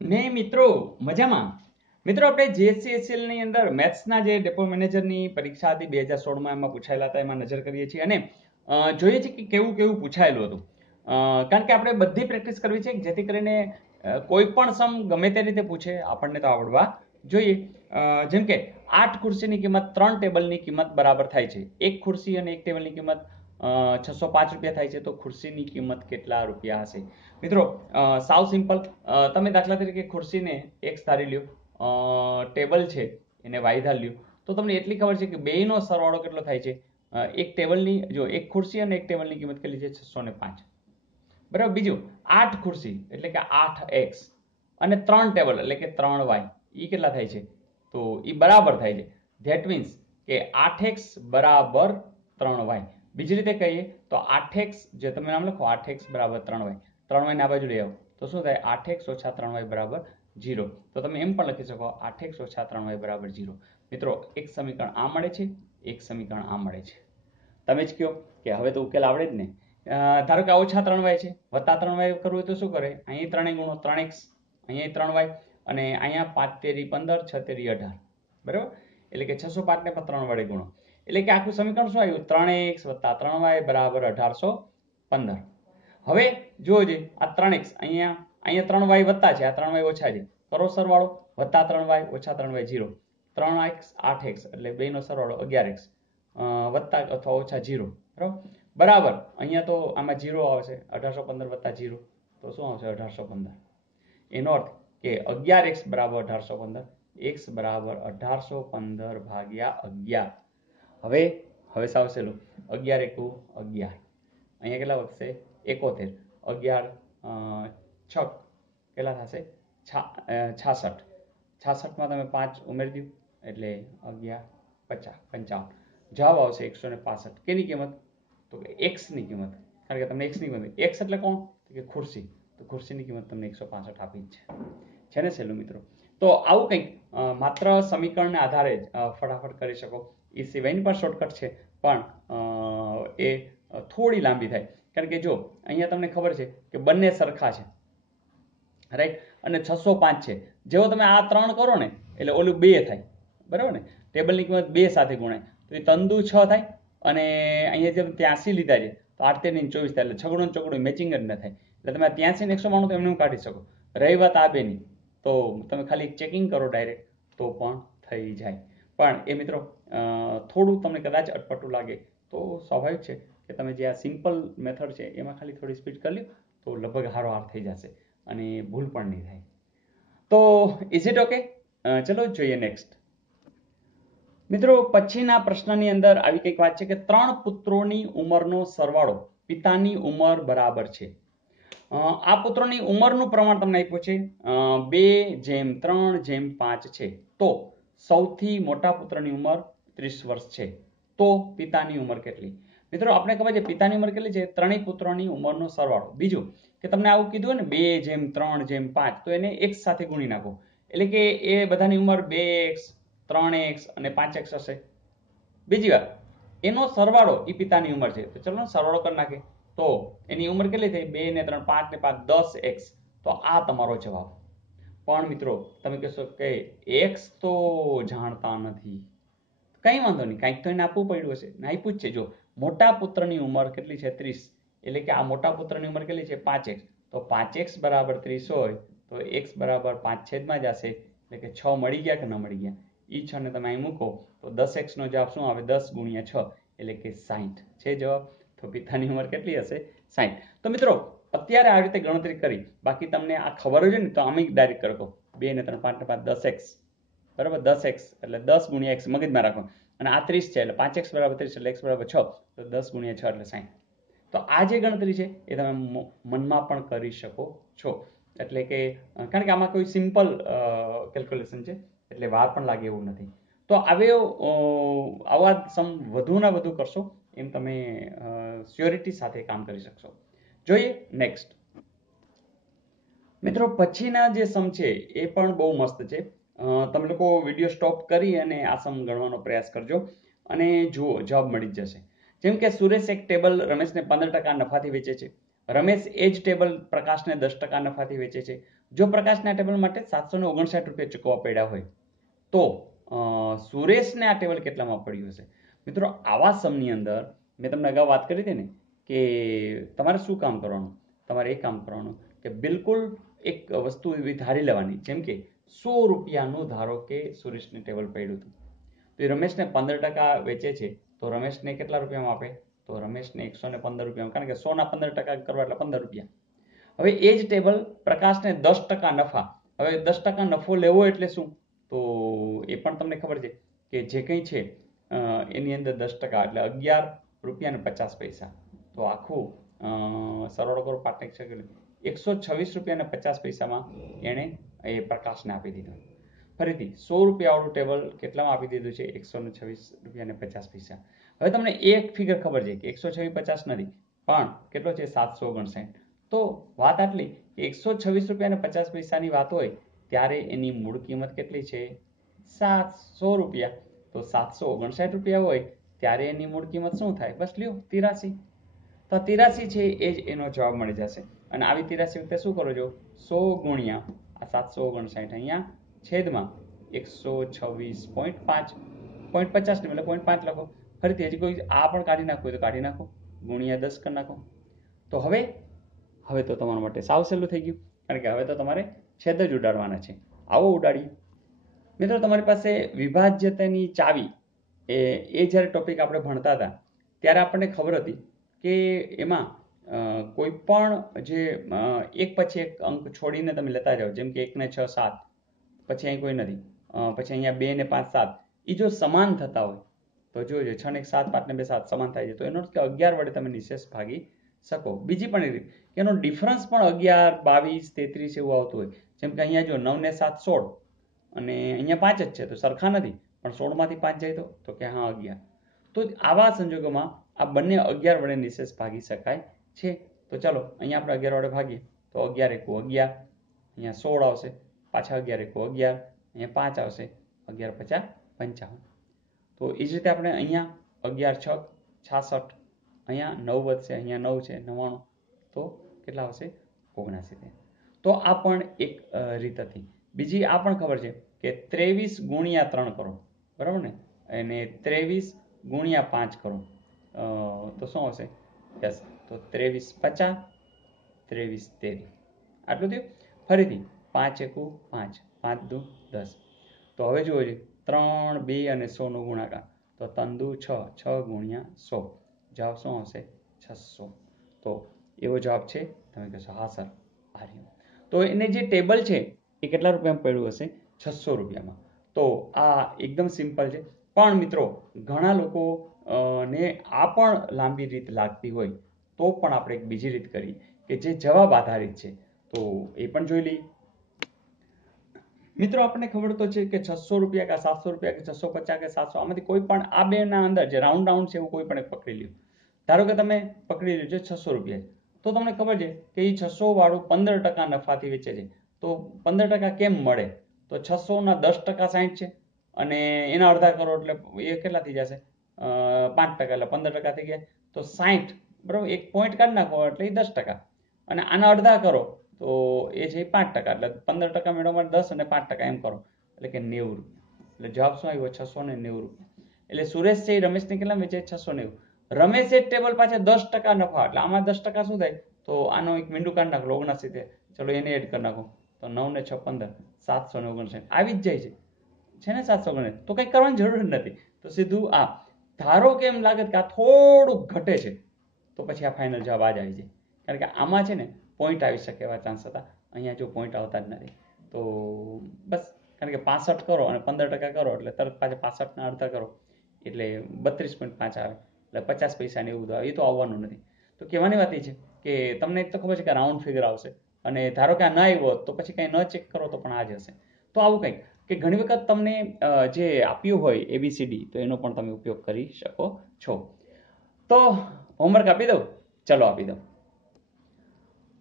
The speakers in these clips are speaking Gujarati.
ને મિત્રો મજામાં. મિત્રો આપણે જીએસસીએસએલ ની અંદર મેથ્સના જે ડેપો મેનેજરની પરીક્ષા હતી 2016માં એમાં પૂછાયેલા હતા એમાં નજર કરીએ છીએ અને જોઈએ છીએ કે કેવું કેવું પૂછાયેલું હતું. કારણ કે આપણે બધી પ્રેક્ટિસ કરવી છે જેથી કરીને કોઈ પણ સમ ગમે તે રીતે પૂછે આપણને તો આવડવા જોઈએ. જેમ કે 8 ખુરશીની કિંમત 3 ટેબલની કિંમત બરાબર થાય છે. એક ખુરશી અને એક ટેબલની કિંમત 605 રૂપિયા થાય છે તો ખુરશીની કિંમત કેટલા રૂપિયા હશે? મિત્રો સાવ સિમ્પલ. તમે દાખલા તરીકે ખુરશીને એક્સ ધારી લ્યો, ટેબલ છે એને વાય ધારી લ્યો, તો તમને એટલી ખબર છે કે બેયનો સરવાળો કેટલો થાય છે. એક ટેબલની જો એક ખુરશી અને એક ટેબલની કિંમત કેટલી છે? 605. બરાબર. બીજું 8 ખુરશી એટલે કે 8x અને 3 ટેબલ એટલે કે 3y એ કેટલા થાય છે? તો એ બરાબર થાય છે. ધેટ મીન્સ કે 8x બરાબર 3y. બીજી રીતે કહીએ તો 8x જે તમે નામ લખો 8x બરાબર 3y, 3y ના બાજુ લઈ આવો તો શું થાય? 8x ઓછા 3y બરાબર 0. તો તમે એમ પણ લખી શકો 8x ઓછા 3y બરાબર 0. મિત્રો એક સમીકરણ આ મળે છે, એક સમીકરણ આ મળે છે. તમે જ કહો કે હવે તો ઉકેલ આવડે જ ને. ધારો કે ઓછા 3y છે, વત્તા 3y કરવું હોય તો શું કરે? અહીં 3 ગુણો 3x, અહીંયા 3y અને અહીંયા 5 તેરી 15, 6 તેરી 18. બરાબર. એટલે કે 605 ને પણ 3 વડે ગુણો. એટલે કે આખું સમીકરણ શું આવ્યું? 3x વત્તા 3y બરાબર 1815. હવે જોજો આ 3x અહીંયા 3y વત્તા છે, આ 3y ઓછા છે. કરો સરવાળો. વત્તા 3y ઓછા 3y 0. 3x 8x એટલે બેનો સરવાળો 11x વત્તા અથવા ઓછા 0. બરાબર. અહીંયા તો આમાં 0 આવશે. 1815 વત્તા 0 તો શું આવશે? 1815. એનો અર્થ કે 11x બરાબર 1815. x બરાબર 1815 ભાગ્યા 11. હવે સાવ સહેલું. 11 એકુ 11. અહીંયા કેટલા વધશે? 71. 11 6 કેટલા થશે? 66. 66માં તમે 5 ઉમેરી દો એટલે 11 50 55. જવાબ આવશે 165. કેની કિંમત? તો કે x ની કિંમત. કારણ કે તમને x ની કિંમત, x એટલે કોણ? કે ખુરશી. તો ખુરશીની કિંમત તમને 165 આપી જ છે ને સહેલું મિત્રો. તો આવું કંઈક માત્ર સમીકરણના આધારે જ ફટાફટ કરી શકો. એ સિવાયની પણ શોર્ટકટ છે પણ એ થોડી લાંબી થાય. કારણ કે જો અહીંયા તમને ખબર છે કે બંને સરખા છે, રાઈટ, અને 605 છે. જેવો તમે આ 3 કરો ને એટલે ઓલું 2 થાય. બરાબર ને? ટેબલની કિંમત 2 સાથે ગુણાય તો એ તંદુ 6 થાય અને અહીંયા જે 83 લીધા છે તો 8 ને 24 થાય એટલે છગડું ચોગડું મેચિંગ જ ન થાય. એટલે તમે 83 ને 192 તો એમને કાઢી શકો. રહી વાત આ બેની તો તમે ખાલી ચેકિંગ કરો ડાયરેક્ટ તો પણ થઈ જાય. પણ એ મિત્રો થોડું તમને કદાચ અટપટું લાગે તો સ્વાભાવિક છે કે તમે જે આ સિમ્પલ મેથડ છે એમાં ખાલી થોડી સ્પીડ કરી લો તો લગભગ હારોહાર થઈ જશે અને ભૂલ પણ નહીં થાય. તો ઇઝ ઇટ ઓકે? ચલો જોઈએ નેક્સ્ટ. મિત્રો પછીના પ્રશ્નની અંદર આવી કંઈક વાત છે કે 3 પુત્રોની ઉંમરનો સરવાળો પિતાની ઉંમર બરાબર છે. આ પુત્રોની ઉંમરનું પ્રમાણ તમને આપ્યું છે 2:3:5 છે. તો સૌથી મોટા પુત્રની ઉંમર 30 વર્ષ છે. તો પિતાની ઉંમર કેટલી? મિત્રો આપણે ખબર છે પિતાની ઉંમર કેટલી છે? ત્રણેય પુત્રોની ઉંમરનો સરવાળો. બીજું કે તમને આવું કીધું હોય ને 2:3:5 તો એને x સાથે ગુણી નાખો. એટલે કે એ બધાની ઉંમર 2x 3x અને 5x હશે. બીજી વાત એનો સરવાળો એ પિતાની ઉંમર છે તો ચલો સરવાળો કરી નાખે તો એની ઉંમર કેટલી થઈ? 2 ને 3 5 ને 5 10x. તો આ તમારો જવાબ. પણ મિત્રો તમે કહેશો કે x તો જાણતા નથી. કંઈ વાંધો નહીં, કાંઈક તો એને આપવું પડ્યું હશે. આપ્યું જ છે. જો મોટા પુત્રની ઉંમર કેટલી છે? 30. એટલે કે આ મોટા પુત્રની ઉંમર કેટલી છે? 5x. તો 5x બરાબર 30 હોય તો x બરાબર 5/માં જશે. એટલે કે 6 મળી ગયા કે ન મળી ગયા? એ 6 ને તમે અહીં મૂકો તો 10x નો જવાબ શું આવે? 10 ગુણ્યા 6 એટલે કે 60 છે જવાબ. તો પિતાની ઉંમર કેટલી હશે? 60. તો મિત્રો અત્યારે આ રીતે ગણતરી કરી, બાકી તમને આ ખબર હોય ને તો આમ ડાયરેક્ટ કરો 2 ને 3 5 ને 5 10x. બરાબર? 10x એટલે 10 ગુણ્યા x મગજમાં રાખો. અને આ 30 છે એટલે 5x બરાબર 30 એટલે x બરાબર 6 તો 10 ગુણ્યા 6 એટલે 60. તો આ જે ગણતરી છે એ તમે મનમાં પણ કરી શકો છો. એટલે કે કારણ કે આમાં કોઈ સિમ્પલ કેલ્ક્યુલેશન છે એટલે વાર પણ લાગે એવું નથી. તો આવા સમ વધુના વધુ કરશો એમ તમે સ્યોરિટી સાથે કામ કરી શકશો. જોઈએ નેક્સ્ટ. મિત્રો પછીના જે સમ છે એ પણ બહુ મસ્ત છે. તમે લોકો વિડીયો સ્ટોપ કરી અને આ સમ ગણવાનો પ્રયાસ કરજો અને જુઓ જવાબ મળી જ જશે. જેમ કે સુરેશ એક ટેબલ રમેશને 15% નફાથી વેચે છે. રમેશ એ જ ટેબલ પ્રકાશને 10% નફાથી વેચે છે. જો પ્રકાશના ટેબલ માટે 759 રૂપિયા ચૂકવવા પડ્યા હોય તો સુરેશને આ ટેબલ કેટલામાં પડ્યું હશે? મિત્રો આવા સમની અંદર મેં તમને અગાઉ વાત કરી હતી ને કે તમારે શું કામ કરવાનું? તમારે એ કામ કરવાનું કે બિલકુલ એક વસ્તુ એવી ધારી લેવાની, જેમ કે 100 રૂપિયાનું ધારો કે સુરેશને ટેબલ પડ્યું હતું, તો એ રમેશને 15% વેચે છે, તો રમેશને કેટલા રૂપિયામાં આપે? તો રમેશને 115 રૂપિયામાં, કારણ કે 100 ના 15% કરવા એટલે 15 રૂપિયા. હવે એ જ ટેબલ પ્રકાશને 10% નફા. હવે 10% નફો લેવો એટલે શું? તો એ પણ તમને ખબર છે કે જે કંઈ છે એની અંદર 10% એટલે 11 રૂપિયા ને 50 પૈસા. તો આખું સરળ કરો, પાટને 126 રૂપિયા ને 50 પૈસામાં એણે એ પ્રકાશને આપી દીધું. ફરીથી 100 રૂપિયાવાળું ટેબલ કેટલામાં આપી દીધું છે? 126 રૂપિયા ને 50 પૈસા. હવે તમને એક ફિગર ખબર છે કે 126.50 નથી, પણ કેટલો છે? 759. તો વાત આટલી કે 126 રૂપિયા ને 50 પૈસાની વાત હોય ત્યારે એની મૂળ કિંમત કેટલી છે? 700 રૂપિયા. તો 759 રૂપિયા હોય ત્યારે એની મૂળ કિંમત શું થાય? બસ લ્યો 83. તો 83 છે એ જ એનો જવાબ મળી જશે. અને આવી 83 વખતે શું કરો છો? 100 ગુણ્યા આ 759 અહીંયા છેદમાં 126.5. 0.50 એટલે 0.5 લખો. ફરીથી હજી કોઈ આ પણ કાઢી નાખવું હોય તો કાઢી નાખો, ગુણ્યા 10 કરી નાખો. તો હવે તો તમારા માટે સાવ સહેલું થઈ ગયું, કારણ કે હવે તો તમારે છેદ જ ઉડાડવાના છે. આવો ઉડાડીએ. મિત્રો તમારી પાસે વિભાજ્યતાની ચાવી એ જ્યારે ટોપિક આપણે ભણતા હતા ત્યારે આપણને ખબર હતી કે એમાં કોઈ પણ જે એક પછી એક અંક છોડીને તમે લેતા જાઓ, જેમ કે 1 ને 6 7, પછી અહીં કોઈ નથી, પછી અહીંયા 2 ને 5 7, એ જો સમાન થતા હોય તો જોજો 6 ને 1 7, 5 ને 2 7 સમાન થાય છે, તો એનો અર્થ કે 11 વડે તમે નિશેષ ભાગી શકો. બીજી પણ રીત કે એનો ડિફરન્સ પણ 11, 22, 33 એવું આવતું હોય, જેમ કે અહીંયા જો 9 ને 7 16 અને અહીંયા 5 જ છે, તો સરખા નથી, પણ 16 માંથી 5 જાય તો કે હા 11. તો આવા સંજોગોમાં આ બંને 11 વડે નિશેષ ભાગી શકાય છે. તો ચાલો અહીંયા આપણે 11 વડે ભાગીએ તો 11 એકુ 11, અહીંયા 16 આવશે, પાછા 11 એકુ 11, અહીંયા 5 આવશે, 11 પચા 55. તો એ જ રીતે આપણે અહીંયા 11 6 66, અહીંયા 9 વધશે, અહીંયા 9 છે 99, તો કેટલા આવશે? 79. તો આ પણ એક રીત હતી. બીજી આ પણ ખબર છે કે 23 ગુણ્યા 3 કરો, બરાબર ને, અને 23 ગુણ્યા 5 કરો તો શું આવશે? યસ, તો 23 50, 23 13, આટલું થયું. ફરીથી 5 એકુ 5, 5 દુ 10. તો હવે જુઓ છે 3, 2 અને 100 નો ગુણાકાર, તો 3 દુ 6, 6 ગુણ્યા 100, જવાબ શું આવશે? 600. તો એવો જવાબ છે. તમે કહેશો હા સર આ રહ્યું. તો એને જે ટેબલ છે એ કેટલા રૂપિયામાં પડ્યું હશે? 600 રૂપિયામાં. તો આ એકદમ સિમ્પલ છે, પણ મિત્રો ઘણા લોકો ને આ પણ લાંબી રીત લાગતી હોય તો પણ આપણે એક બીજી રીત કરી કે જે જવાબ આધારિત છે, તો એ પણ જોઈ લઈએ. મિત્રો આપણને ખબર તો છે કે 600 રૂપિયા કે 700 રૂપિયા કે 650 કે 700, આમાંથી કોઈ પણ આ બે ના અંદર જે રાઉન્ડ છે એવું કોઈ પણ એક પકડી લ્યો. ધારો કે તમે પકડી લ્યો છે 600 રૂપિયા, તો તમને ખબર છે કે એ 600 વાળું 15% નફાથી વેચે છે. તો 15% કેમ મળે? તો 600 ના 10% 60 છે, અને એના અડધા કરો એટલે એ કેટલા થઈ જશે? 5%, એટલે 15% થઈ ગયા, તો 60, બરાબર. એક પોઈન્ટ કાઢી નાખો એટલે એ 10%, અને આના અડધા કરો તો એ છે 5%, એટલે 15% મેળવવા માટે 10 અને 5% એમ કરો એટલે કે 90 રૂપિયા. એટલે જવાબ શું આવ્યો? 690 રૂપિયા. એટલે સુરેશ છે એ રમેશને કેટલા વેચે? 690. રમેશે ટેબલ પાછળ 10% નફા, એટલે આમાં 10% શું થાય? તો આનો એક મીંડું કાઢી નાખો, 79. ચલો એને એડ કરી નાખો, તો 9 ને 6 15, 759 આવી જ જાય છે ને 759. તો કંઈ કરવાની જરૂર જ નથી. તો સીધું આ ધારો કે એમ લાગે કે આ થોડુંક ઘટે છે, તો પછી આ ફાઇનલ જવાબ આ જ આવી જાય, કારણ કે આમાં છે ને પોઈન્ટ આવી શકે એવા ચાન્સ હતા. અહીંયા જો પોઈન્ટ આવતા જ નથી, તો બસ, કારણ કે 65 કરો અને 15% કરો એટલે તરત પાછા 65 ના અડધા કરો એટલે 32.5 આવે, એટલે 50 પૈસા ને એવું આવે, એ તો આવવાનું નથી. તો કહેવાની વાત એ છે કે તમને એક તો ખબર છે કે રાઉન્ડ ફિગર આવશે, અને ધારો કે આ ન આવ્યો તો પછી કંઈ ન ચેક કરો તો પણ આ જ હશે. તો આવું કંઈક કે ઘણી વખત તમને જે આપ્યું હોય ABCD, તો એનો પણ તમે ઉપયોગ કરી શકો છો. તો હોમવર્ક આપી દઉં? ચલો આપી દઉં.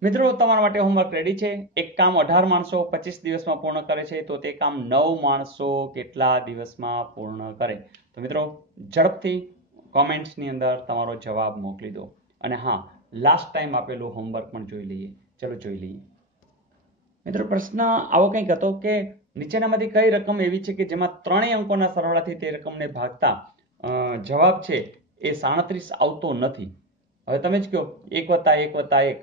મિત્રો તમારા માટે હોમવર્ક રેડી છે. એક કામ 18 માણસો 25 દિવસમાં પૂર્ણ કરે છે, તો તે કામ 9 માણસો કેટલા દિવસમાં પૂર્ણ કરે? તો મિત્રો ઝડપથી કોમેન્ટ્સની અંદર તમારો જવાબ મોકલી દો. અને હા, લાસ્ટ ટાઈમ આપેલું હોમવર્ક પણ જોઈ લઈએ. ચલો જોઈ લઈએ. મિત્રો પ્રશ્ન આવો કંઈક હતો કે નીચેનામાંથી કઈ રકમ એવી છે કે જેમાં ત્રણેય અંકોના સરવાળાથી તે રકમને ભાગતા જવાબ છે એ 37 આવતો નથી. હવે તમે જ કહો 1 + 1 + 1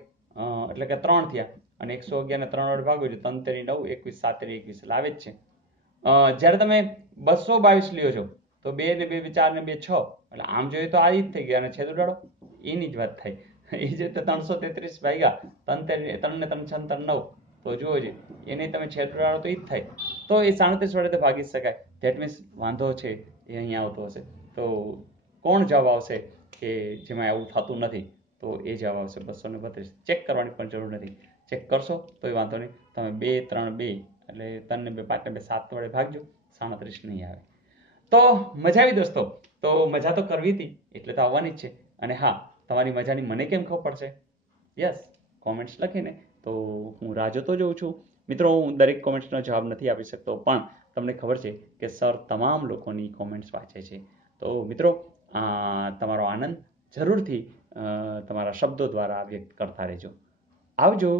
એટલે કે 3 થયા અને 111 ને 3 વડે ભાગો એટલે 3 તેરી 9, 21 7 તેરી 21 એટલે આવે જ છે. જ્યારે તમે 222 લ્યો છો તો 2 ને 2 4 ને 2 6 એટલે આમ જોઈએ તો આ જ થઈ ગયા અને છેદ ઉડાડો એની જ વાત થાય. એ જ રીતે 333 ભાગ્યા 3 ને 3 6 9 તો જુઓ છે એને તમે છેદ ઉડાડો તો એ જ થાય. તો એ 37 વડે તો ભાગી શકાય. ધેટ મીન્સ વાંધો છે એ અહીંયા આવતો હશે. તો કોણ જવાબ આવશે કે જેમાં આવું થતું નથી? તો એ જવાબ આવશે 232. ચેક કરવાની પણ જરૂર નથી. ચેક કરશો તોય વાંધો નહીં. તમે 2 3 2 એટલે 3 ને 2 5 ને 2 7 વડે ભાગજો, 37 નહીં આવે. તો મજા આવી દોસ્તો. તો મજા તો કરવી હતી એટલે તો આવવાની જ છે. અને હા, તમારી મજાની મને કેમ ખબર પડશે? યસ, કોમેન્ટ્સ લખીને તો હું રાહ જોતો જોઉં છું. મિત્રો, હું દરેક કોમેન્ટ્સનો જવાબ નથી આપી શકતો, પણ તમને ખબર છે કે સર તમામ લોકોની કોમેન્ટ્સ વાંચે છે. તો મિત્રો, તમારો આનંદ જરૂરથી તમારા શબ્દો દ્વારા વ્યક્ત કરતા રહેજો. આવજો.